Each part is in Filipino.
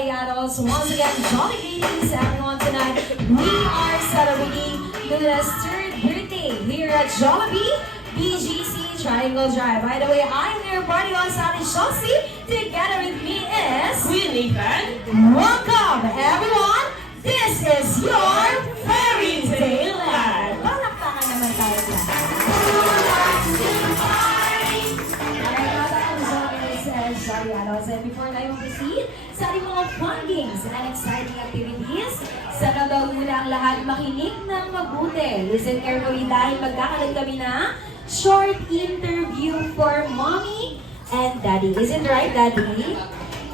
Jolly Adults. Once again, Jolly greetings everyone tonight. We are celebrating Luna's third birthday here at Jollibee BGC Triangle Drive. By the way, I'm your party host, Ate Chelsea. Together with me is Queen Nathan. Welcome everyone. This is your Fairy Tale Land. Palakpakan naman tayo lahat. Jolly Adults. And before tayo proceed sa ating mga fun games and exciting activities, sana daw muna ang lahat makinig ng mabuti. Listen carefully dahil magkakaroon kami na short interview for Mommy and Daddy. Is it right, Daddy?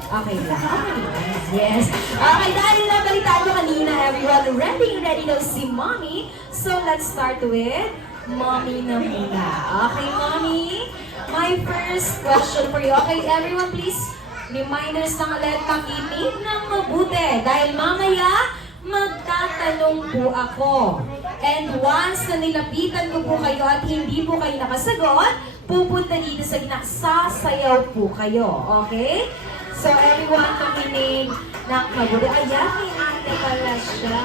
Okay lang. Okay lang. Yes. Okay, dahil nabalitaan mo kanina, everyone, ready daw si Mommy. So, let's start with Mommy na muna. Okay, Mommy? My first question for you. Okay, everyone, please, reminders na ulit, makinig ng mabuti. Dahil mamaya, magtatanong po ako. And once na nilapitan ko po kayo at hindi po kayo nakasagot, pupunta dito sa sasayaw po kayo. Okay? So, everyone, makinig ng mabuti. Ayan, may ate pala siya.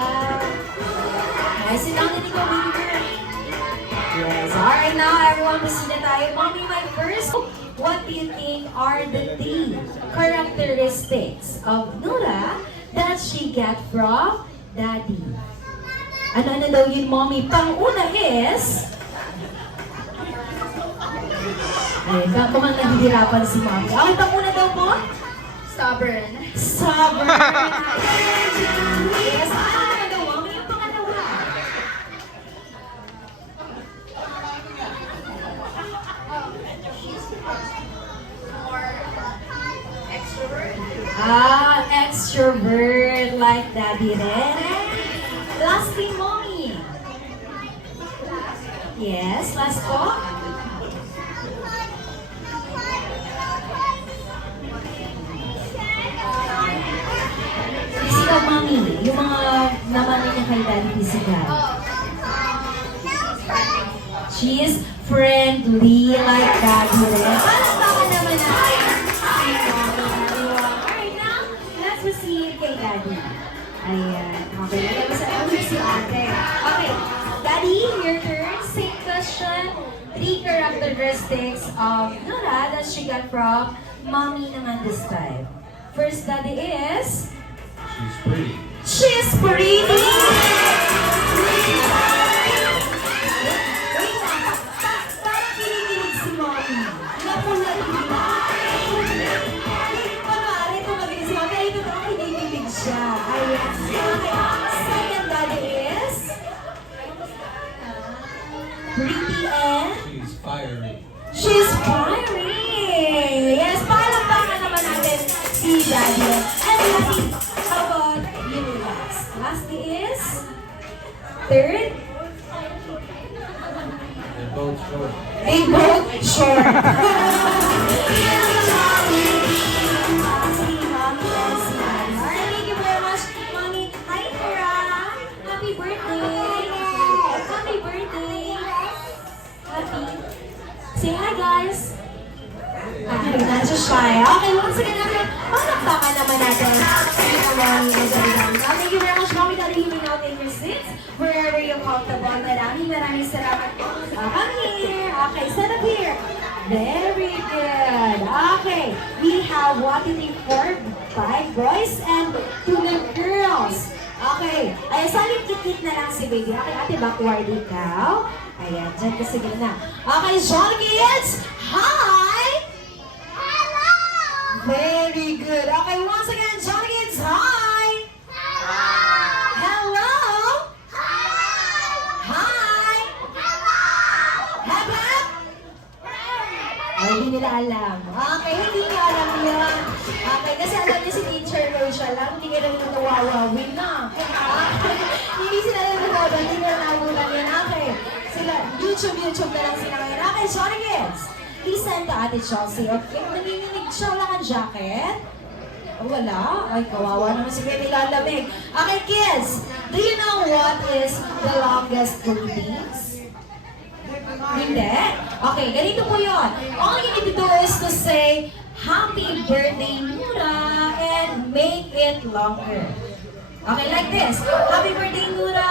Okay, sit down din ikaw, baby girl. Yes. Alright, now everyone, proceed na tayo. Mommy, my first, what do you think are the three characteristics of Nura that she got from Daddy? Ano daw yun, Mommy? Pang-una is... Ay, mukhang nahihirapan si Mommy. Okay, pang-una daw po? Stubborn. Stubborn. Yes, ano naman daw, Mommy? Yung pangalawa. Extrovert like Daddy rin. Lastly, Mommy. Yes, last po. Physical, Mommy. Yung mga naman niya kay Daddy physical. She is friendly like Daddy rin. Parang baka naman natin. Alright, now, let's proceed kay Daddy. Ayan. Okay, lagay sa si ate. Okay, Daddy, your turn. Same question. Three characteristics of Nura that she got from Mommy naman this time. First, Daddy is... She's pretty. She's pretty! Wait lang. Parang kinikilig si Mommy. Naku-nakilig. Kunwari, tumagilig si Mommy. Ay, totoo, kinikilig siya. Ayan. Okay. Second, Daddy is... Pretty and... She's fiery. She's fiery! Yes, palakpakan naman natin si Daddy. And lastly, how about you last? Lastly is... Third? They're both short. They both short. Si Mommy and si Daddy. Alright, thank you very much, Mommy. Hi, Tara! Happy birthday! Happy birthday! Happy... Say hi, guys! Okay, not so shy. Okay, once again, everyone, palakpakan naman natin si Mommy and Daddy. Thank you very much, Mommy, Daddy. You may now take your seats wherever you're comfortable. Maraming salamat po. Come here. Okay, set up here. Very good. Okay, we have 1, 2, 3, 4, 5 boys and 2 girls. Okay, ay saling kit-kit na lang si baby. Okay, ate, backward ikaw. Ayan, dyan ka sa gitna. Okay, Jolly Kids, hi! Hello! Very good. Okay, once again, Jolly Kids, hi! Hello! Hi! Hep, hep! Ay, hindi nila alam. Okay, hindi niya alam yun. Okay, kasi alam niya si Teacher Rachel lang, hindi ka naman nawawawin na. Hindi sila nanonood, hindi nila nabulan yan. Okay, sila, YouTube na lang sila ngayon. Okay, sorry kids. Listen to Ate Chelsea, okay? Nanginginig siya, wala kang jacket? Oh, wala? Ay, kawawa naman si Baby lalamig. Okay, kids, do you know what is the longest greetings? Hindi? Okay, ganito po yun. All you need to do is to say, Happy birthday, Nura! And and make it longer. Okay, like this. Happy birthday, Nura!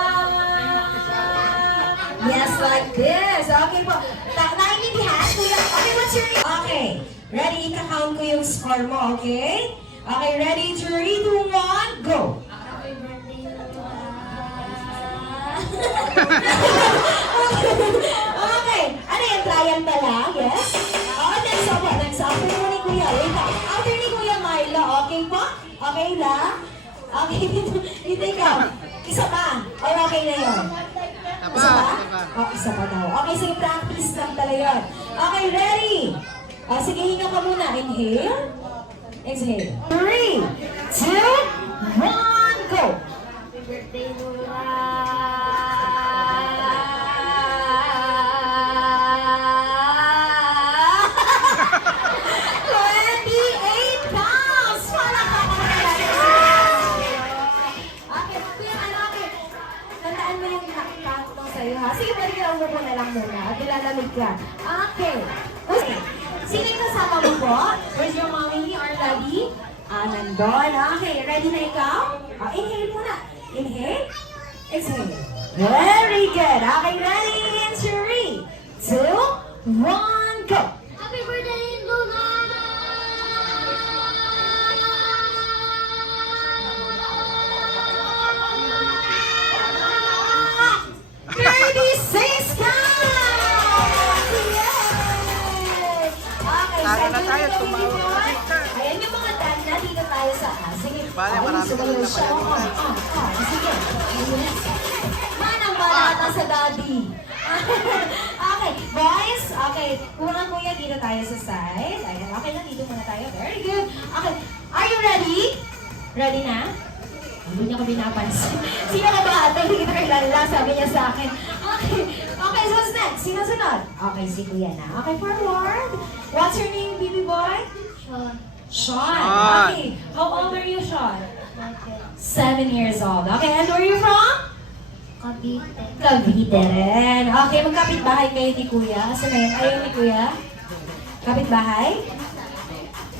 Yes, like this. Okay po. Naintindihan, kuya? Okay, what's your... Okay. Ready? Ika-count ko yung score mo, okay? Okay, ready? 3, 2, 1, go! Happy birthday, Okay. Ano yan? Trial pa lang? Yes? Oh, next up. Next up. After mo ni Kuya. Wait lang. After ni Kuya Marlo. Okay po? Okay lang? Okay. Dito ikaw. Isa pa. Or okay na yun? Isa pa? Oh, isa pa daw. Okay, sige. Practice lang talaga yun. Okay, ready? Sige, hinga ka muna. Inhale. Exhale. 3, 2, 1, go! Happy birthday, Nura! £28! Okay, kuya, ano, okay. Tandaan mo yung nakakatong sa'yo, ha? Sige, balik ka mo na lang muna at ilalamig ka. Okay. Okay. Sino yung kasama mo po? Where's your mommy or daddy? Nandun. Okay, ready na ikaw? Inhale muna. Inhale. Exhale. Very good. Okay, ready? In 3, 2, 1, go! Happy birthday, Nura! 36 counts! Yay! Okay, Tayo na so tayo, dito tumawag dito. na kita. Ayan yung mga dan na dito tayo sa Sige. Bale, Ay, marami sumayaw ka na siya. napalagay. Sige. Manang balata sa daddy. Okay, boys. Okay, unang kuya, dito tayo sa side. Ayan, okay na, dito muna tayo. Very good. Okay, are you ready? Ready na? Hindi niya ko binapansin. Sino ka ba ate? Hindi kita kilala, sabi niya sa akin. Okay, okay, so what's next? Sino sunod? Okay, si kuya na. Okay, forward. What's your name, baby boy? Sean. Sean. Sean. Okay, how old are you, Sean? Michael. 7 years old. Okay, and where are you from? Cavite. Cavite rin. Okay, magkapit-bahay kayo ni kuya. Saan na yun? Ayaw ni kuya? Kapit-bahay?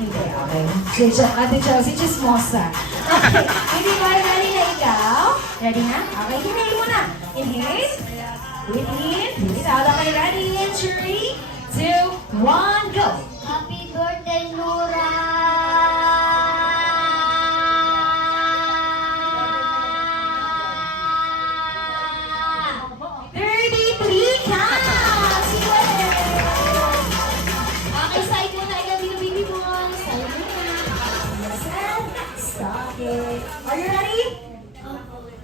Hindi, okay. Si Ate Chelsea, chismosa. Okay, hindi ba ready na ikaw? Ready na? Okay, hinay mo na. Inhale. Breathe in. Breathe out. Okay, ready? In 3, 2, 1, go! Happy birthday, Nura! Okay, side mo na ikaw dito, baby boy. Side mo na. Yes, and stop it. Are you ready?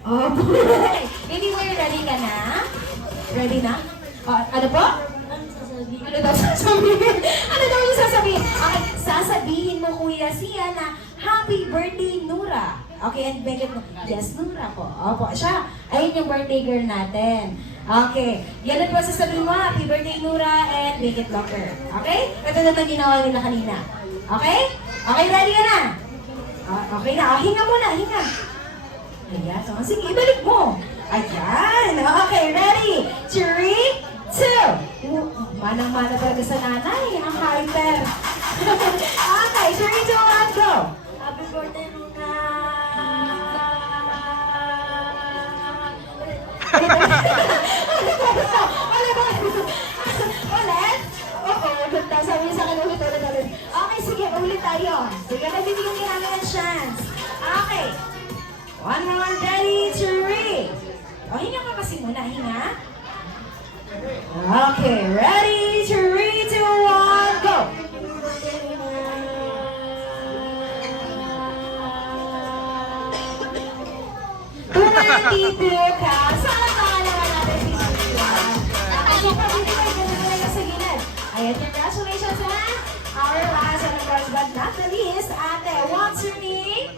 Oh, boy. Baby boy, ready ka na? Ready na? Ano po? Ano daw sasabihin? Ano daw yung sasabihin? Okay, sasabihin mo kuya siya na happy birthday, Nura. Okay, and Beckett mo, yes, Nura po. Opo, siya. Ayun yung birthday girl natin. Okay, yan po sasabihin mo, happy birthday, Nura, and Beckett Locker. Okay? Ito na itong ginawa nila kanina. Okay? Okay, ready ka na? Okay na. Hinga muna, hinga. Ayan, so, sige, ibalik mo. Ayan. Okay, ready? 3, 2. Manang-mana talaga sa nanay. Ang hyper. Okay, 3, 2, 1, go. Happy birthday, Nura! Ulit? Oo, ganda. Sabi niya sa akin, ulit. Okay, sige, ulit tayo. Sige, nabibigyan niya namin ng chance. Okay. One more, ready, 3. O, hinga ka kasi muna, hinga. Okay, ready, 3, 2, 1, go! Dito ka. Sana pangalan natin si Sila. Ako pa dito kayo ganun sa gilid. Ayan, congratulations ha. Our last and first but not the least, ate, what's your name?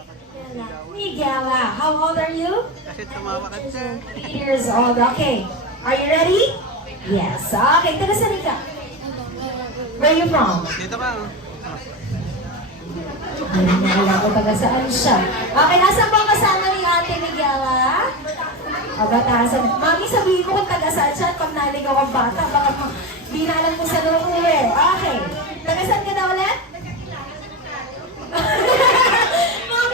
Miguela. How old are you? Kasi tumawa ka siya. 3 years old. Okay. Are you ready? Yes. Okay, taga saan ka? Where are you from? Dito ka. Ay, naalala ko taga saan siya. Okay, nasa po kasama ni Ate Miguela? Batasan. Mami, sabihin mo kung taga saan siya at pag naligaw ang bata, baka di na alam kung saan uuwi. Okay. Taga saan ka na ulit? Mami,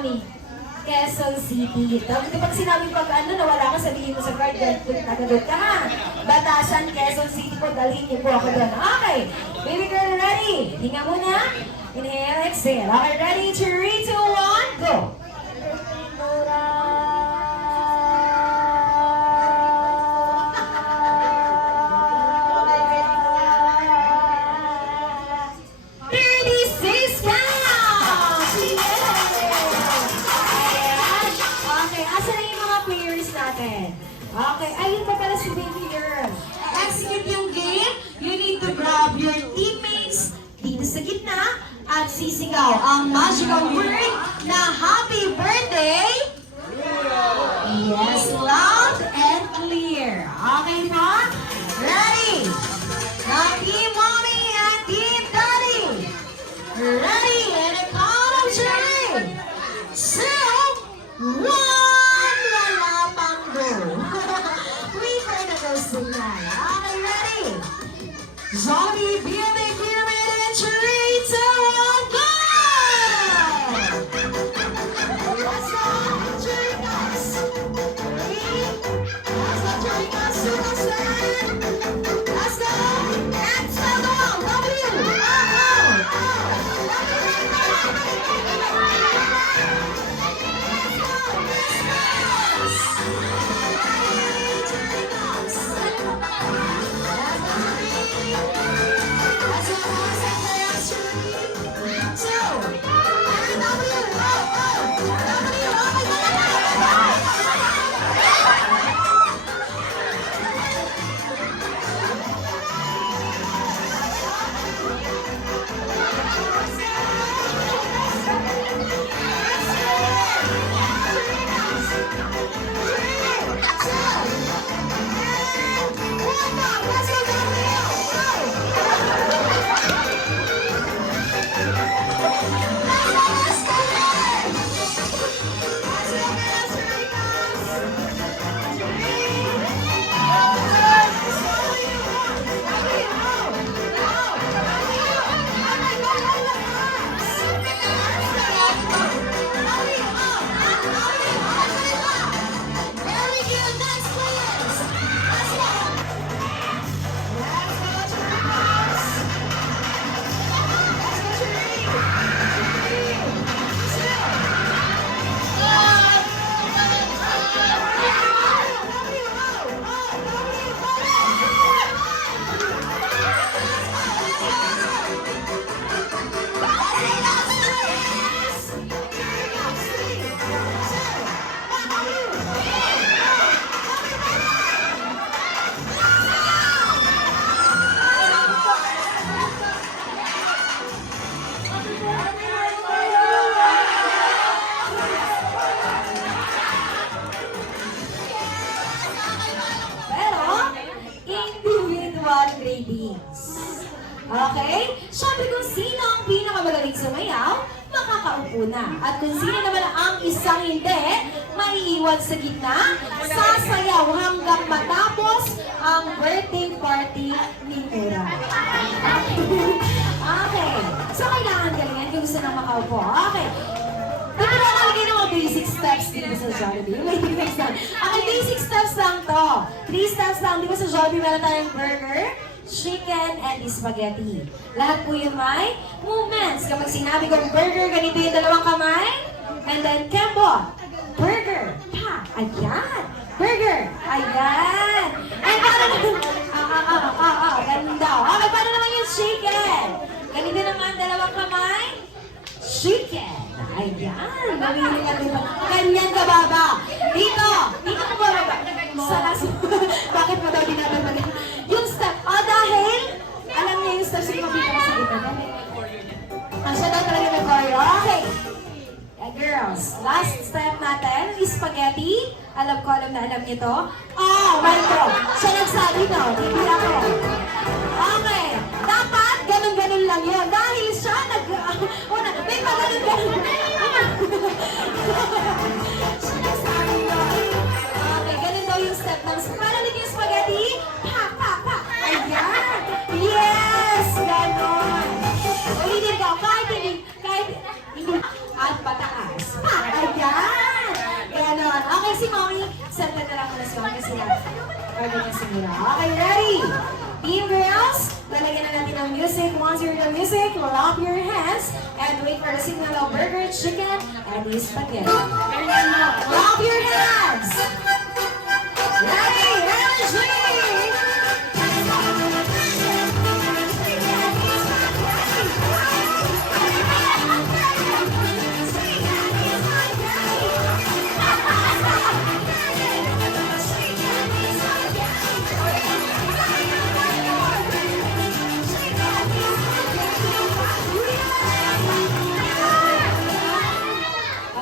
Mommy? Quezon City. Kapag sinabi pag ano, nawala ka, sabihin mo sa card, tagadot ka ha. Batasan, Quezon City po, dalhin niyo po ako doon. Okay, baby girl, ready? Hinga muna. Inhale, exhale. Okay, ready? 3, 2, 1, go! Okay, asa na yung mga players natin? Okay, ayun pa pala si baby girl. Execute yung game. You need to grab your teammates dito sa gitna at sisigaw ang magical word na happy birthday. Yes, loud and clear. Okay pa? Ready? Now, Team Mommy and Team Daddy. Ready? And a count of 3, 2, 1. Wala pang go. Wait for the go signal. Okay, ready? Zombie, BMA, Pyramid, and 3, 2, 1, go! Let's go! Join us! Let's go, join us, Susan! Let's go! And spell go! gradings. Okay? Siyempre kung sino ang pinakamagaling sumayaw, makakaupo na. At kung sino naman ang isang hindi, maiiwan sa gitna, sasayaw hanggang matapos ang birthday party ni Nora. Okay. So, kailangan galingan kung gusto nang makaupo. Okay. Dito na nakalagay ng mga basic steps dito sa Jollibee. Wait, next lang. Okay, basic steps lang to. 3 steps lang. Di ba sa Jollibee meron tayong burger, chicken, and spaghetti. Lahat po yun may movements. Kapag sinabi kong burger, ganito yung dalawang kamay. And then, kembo. Burger. Pa. Ayan. Burger. Ayan. And paano naman? Ganda. Okay, paano naman yung chicken? Ganito naman dalawang kamay. Chicken. Ayan. Mamili ka dito. Ganyan ka baba. Dito. Dito ka baba. Sa last. Bakit mo daw dinababa? Yung step. Dahil alam niya yung steps yung mabita ka sa dito. Ang siya daw talaga nag-choreo. Okay. Girls, last step natin is spaghetti. Alam na alam niyo to. Marco. Siya nagsabi to. Hindi ako. Okay. Dapat ganun-ganun lang yun. Dahil siya may ganun-ganun. Siya nagsabi to. Okay, ganun daw yung step ng paano din yung spaghetti? Pa. Ayan. Yes! Ganon. Ulitin ko. Kahit hindi. At pataas. Pa. Pwede niya simula. Okay, ready? Team girls, lalagyan na natin ng music. Once you're the music, clap your hands and wait for the signal of burger, chicken, and spaghetti. Clap your hands! Ready? Energy!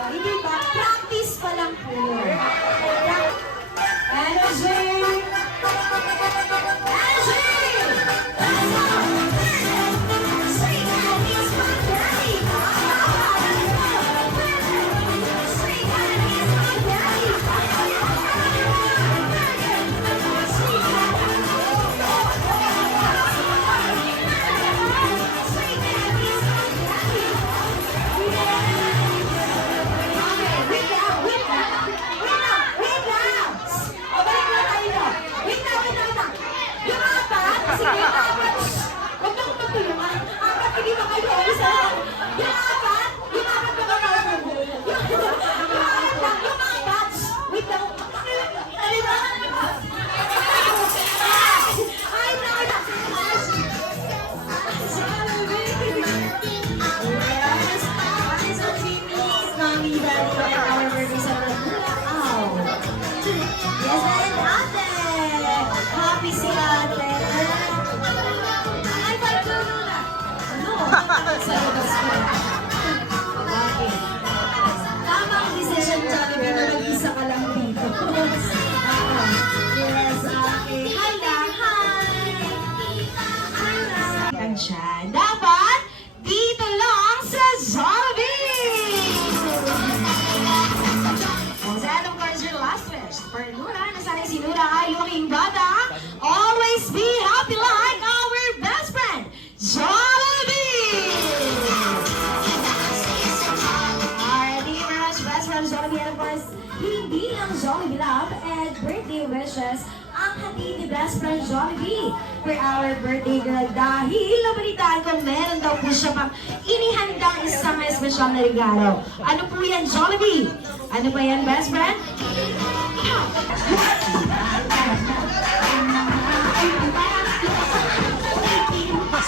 Hindi ba? Practice pa lang po. Energy! Energy! Yes, and ate! Happy si ate! Ay, parang na! Ano? Sa labas ko. Okay. Tamang decision, Jollibee, na mag-isa ka lang dito. Yes, ate. Hi lang, hi! Hi lang! Nandiyan. Dapat dito lang sa Jollibee! And of course, your last wish for Nura, nasanay si Nura ay lumaking bata. Always be happy like our best friend, Jollibee! Alright, thank you very much, best friend Jollibee. And of course, hindi lang Jollibee love and birthday wishes ang hatid ni best friend Jollibee for our birthday girl dahil nabalitaan ko meron daw po siya pang inihandang isang espesyal na regalo. Ano po yan, Jollibee? Ano ba yan, best friend?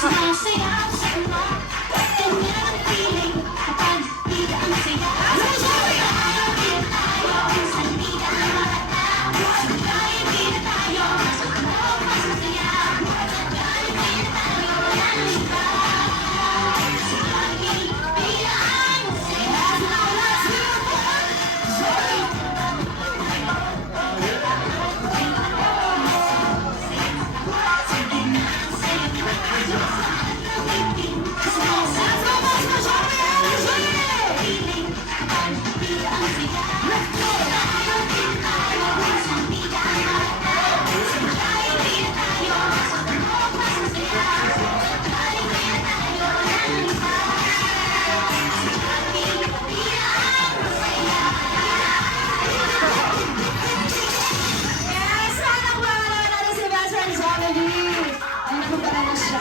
Sumasayaw sa ulo, ganyan ang feeling kapag bida ang saya. Bida tayo, minsan bida ang mga tao. Sabay bida tayo, sa ulo masasaya. Sabay bida tayo, yan ang iba. Sabay bida ang saya. Yes! Sana ko natin si best friend Jollibee! Ay, nakapala na siya.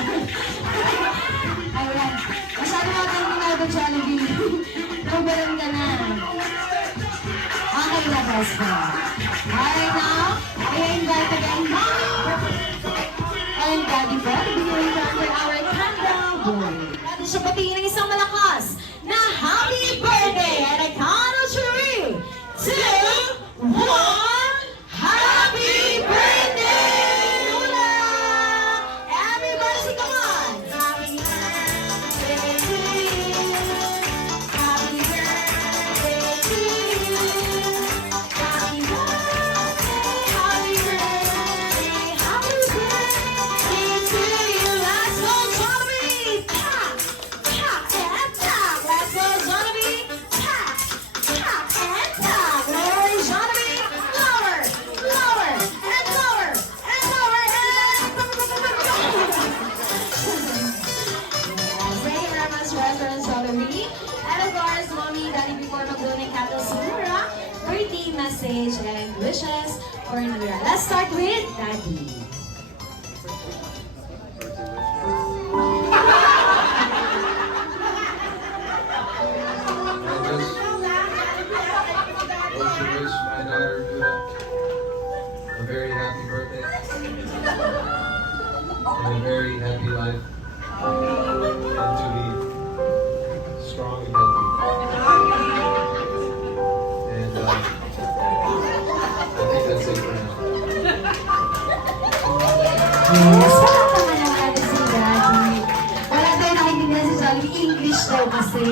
Ayan. Masyado natin ginagawa Jollibee. Nabalan ka na. Okay na, best friend. Alright now, I invite again Mommy and Daddy Boy to be doing that for our candle boy. Natin siya patingin ng isang malakas na happy birthday and a count of 3, 2, 1, happy birthday, Lula! Everybody sing along! Happy birthday to you. Happy birthday to you. Happy birthday, happy birthday, happy birthday to you. Let's go, Jollibee! Pop, pop, and pop. Let's go, Jollibee! Pop, pop, and pop. Lower, Jollibee! Lower, lower, and lower, and lower, and Yes, thank you very much, Restaurant Jollibee. And of course, Mommy, Daddy, before mag-blow ng candles, Nura, birthday happy message and wishes for New Year. Let's start with Daddy. I just want to wish my daughter a very happy birthday and a very happy life, and to be strong and healthy. And I think that's it for now. Yes, palakpakan lang natin si Daddy. Wala tayo nakikinig si Jollibee. English daw kasi.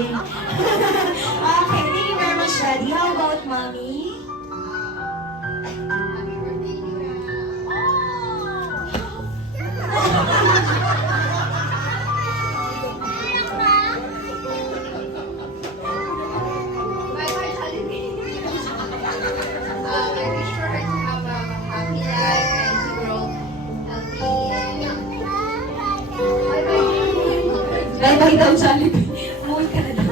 Okay, thank you very much, Daddy. How about Mommy? Bye-bye, Jollibee. I wish for her to have a happy life and to grow healthy and bye-bye. Bye-bye daw, Jollibee. Umuwi ka na daw.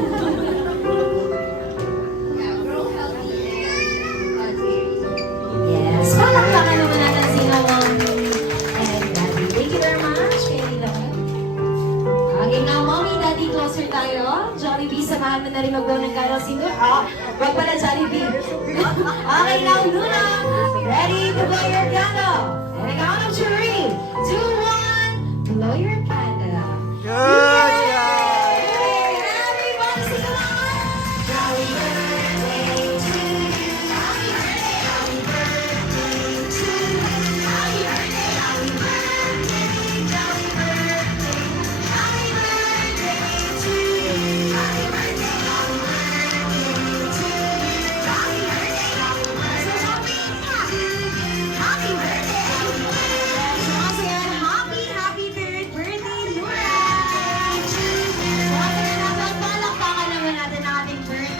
Yeah, grow healthy and Yes, palakpakan naman natin si Mommy and Daddy. Thank you very much. Kaya nila ko. Okay, now, Mommy, Daddy, closer tayo. Jollibee, samahan mo na rin mag-blow ng candle si Luna. Wag pala, Jollibee. Okay, now, Luna, ready to blow your candle. And I count of 3, 2, 1, blow your candle. Good!